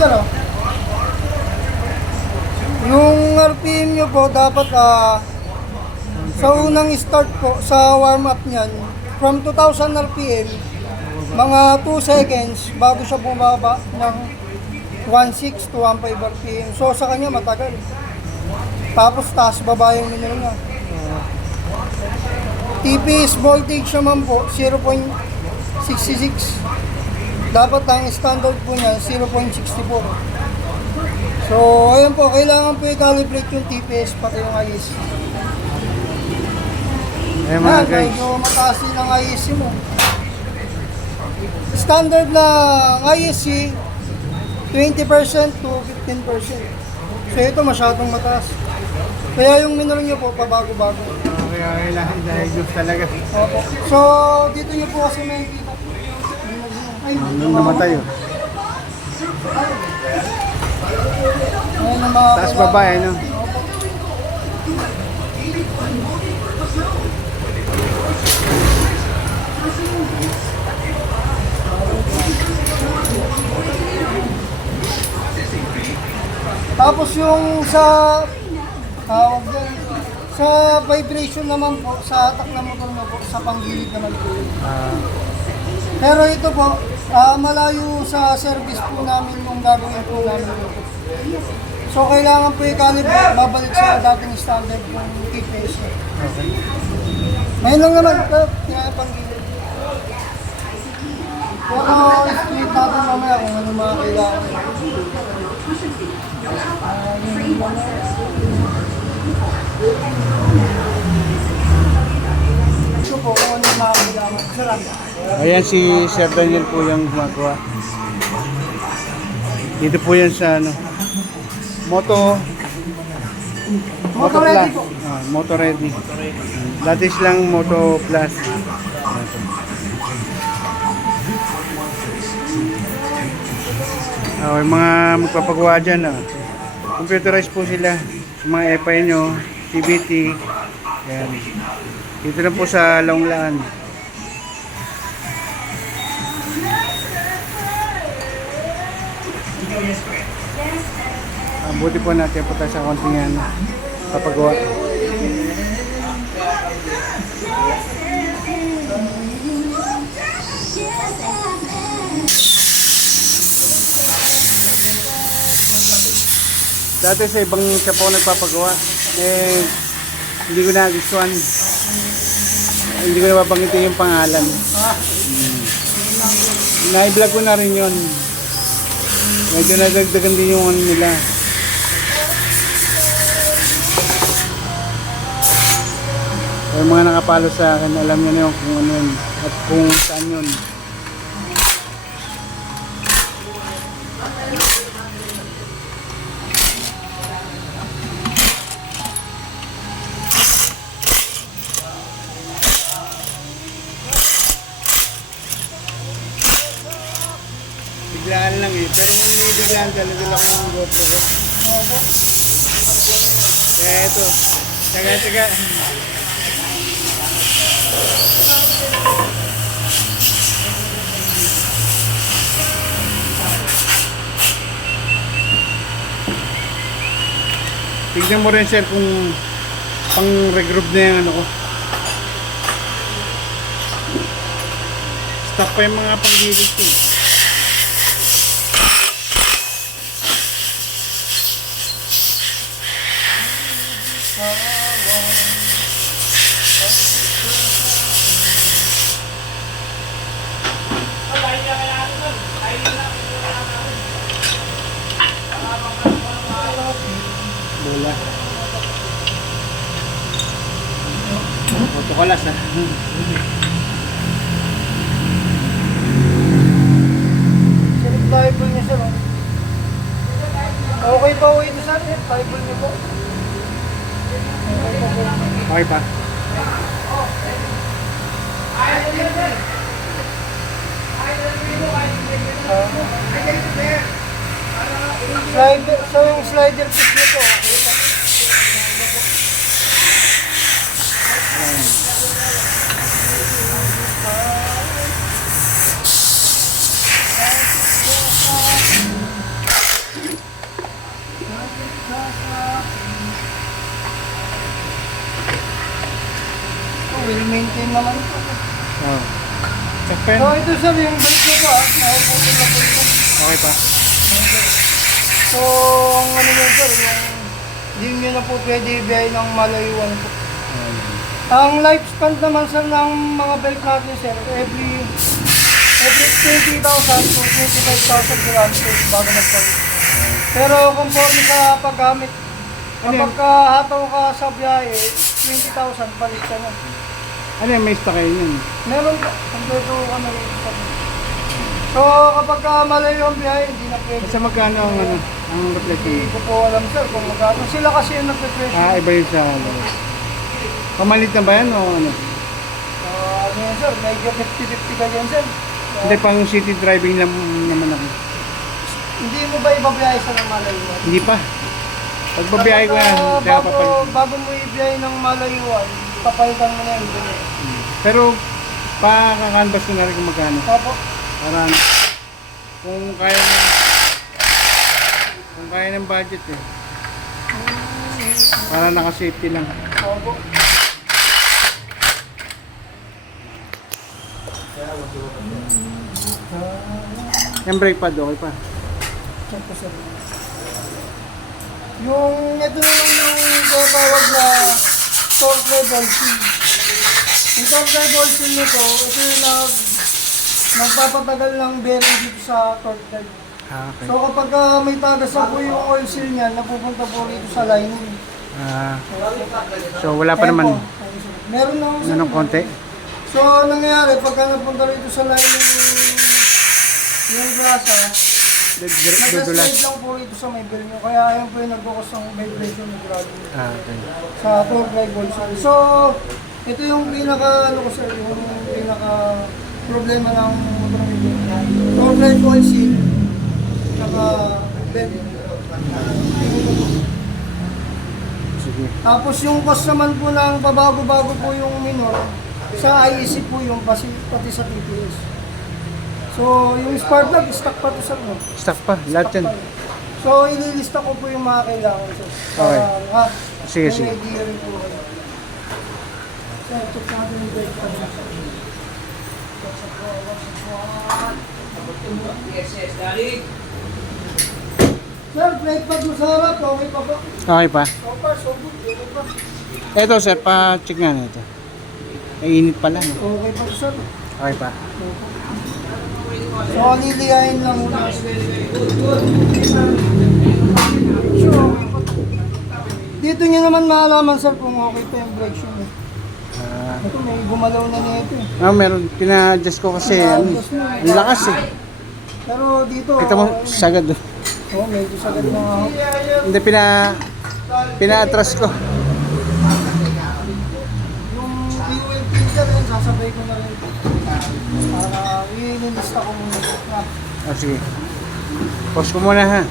Sir, oh. Yung RPM nyo po dapat sa unang start po sa warm up niyan from 2000 RPM mga 2 seconds bago siya bumaba ng 1.6 to 1.5 RPM. So sa kanya matagal. Tapos taas baba yung minero niya. TPS voltage naman po 0.66. Dapat ang standard po niya 0.64. So ayun po, kailangan po i-calibrate yung TPS pati yung IEC. Ayan mga guys. Medyo mataas din ang IEC mo. Standard na IEC 20% to 15%. So ito masyadong mataas. Kaya yung minor nyo po pabago-bago. Kaya kailangan i-diagnose talaga. Opo. So dito nyo po kasi makikita. Ay, Namatay oh. ayun ang mga Taas babae, no? Tapos yung sa tawag dyan, sa vibration naman po, sa atak na motor na po, sa panggilid naman po. Pero ito po, malayo sa service po namin yung gagawin po namin. So kailangan po i-calibrate, babalik sa dating standard yung TPS. Okay. Ngayon lang naman, kaya panggilid. Pero i-split natin mamaya kung ano mga kailangan. Ito po kung ano mga kailangan. Sarap. Ayan si Sir Daniel po yung gumagawa. Dito po yan sa ano, Moto Ready Plus. po. Moto Ready. Dati silang Moto Plus. Yung mga magpapagawa dyan, computerized po sila. Yung mga EPI nyo, CBT. Ayan. Dito na po sa Launglaan. Buti po natin po tayo sa konting papagawa. Dati sa ibang siya po nagpapagawa, hindi ko nagustuhan. Hindi ko nababanggitin yung pangalan. Na-vlog ko na rin yun. Medyo nadagdagan din yung ano nila. Yung mga nakapalo sa akin, alam nyo na yun kung ano yun at kung saan yun. Biglaan lang pero kung hindi biglaan talaga lang yung GoPro ko. Kaya ito, taga. Tignan mo rin sir kung pang regroup na yung ano ko. Stock pa yung mga panggilid ko. Bola. Autokalas ha. Bible niya sir. Okay pa po ito sir, Bible niyo po. Okay pa. Slider, so yung slider piece niyo po. Okay pa. Oh. Check pen. So ito sir, yung balik ko po nakaputol na po ito. Okay pa. So, ang ano yun sir, yung hindi nyo na po pwede ibiyay ng malayuan po. Ang lifespan naman sir ng mga belt natin sir, every 20,000 to 25,000 kilometers bago magpalit. Pero conforme sa paggamit, kapag hataw ka sa biyahe, 20,000 palit ka na. Ano yung may stock kayo yun? Meron po, kompleto ka na rin. So kapag malayo ang biyahe, hindi na pwede. Basta magkano ang ano, ang reflecting? Hindi ko po alam sir kung magkano. Sila kasi yung nagpe-pressure. Iba yun sa ano. Pamalit na ba yan o ano? Ano yan sir, medyo 50-50 ka dyan sir. Hindi, pang city driving lang naman ako. Hindi mo ba ibabiyahe sa ng malayo? Hindi pa. Pagbabiyahe ko yan, kaya papalit. Bago mo ibiyahe ng malayuan, papalitan mo na yan. Pero, pa-canvas ko na rin kung magkano. Opo. Para kung kaya ng budget eh. Para naka-safety lang. Opo. Yung brake pad, okay pa. Check ko sir. Yung ito naman yung tinatawag na torque level seal. Yung torque level seal nito, ito yung nagpapatagal ng bearing dito sa torque level. Okay. So kapag may tagas na po yung oil seal niya, napupunta po rito sa lining. So wala pa naman. Meron na ako Ano ng konti? So nangyayari, pagka napunta rito sa lining yung grasa, Dudulas. nag-slide lang po rito sa may bell nyo. Kaya ayun po yung nagkukos ng vibration ng gravity Okay. sa torque level seal. So ito yung pinaka ano ko sir, yung pinaka problema ng motor nito. Torque level seal saka bell. Sige. Tapos yung cost naman po ng pabago-bago po yung minor, sa IEC po yung pati sa TPS. So yung spark plug, stock pa to sa ano? Stock pa, lahat yan. So ililista ko po yung mga kailangan sir. Okay. Ha? Sige, May sige. idea rin po kayo. So check natin yung brake pad. Sir, brake pad mo sa harap, okay pa po? Okay pa. So far, so good. Okay pa. Eto sir, pa-check nga na ito. Ay, init pala. No? Okay pa sir. Okay pa. So, liliyahin lang muna. Dito nyo naman maalaman sir kung okay pa yung brake shoe. Ito may gumalaw na nito eh. Meron. Pina-adjust ko kasi. Ang lakas eh. Pero dito, Kita mo, sagad. oh, medyo sagad na ako. Hindi, pina-atras ko. Yung fuel filter yun, sasabay ko na rin. Para i-lista ko muna. Sige. Pause ko muna ha.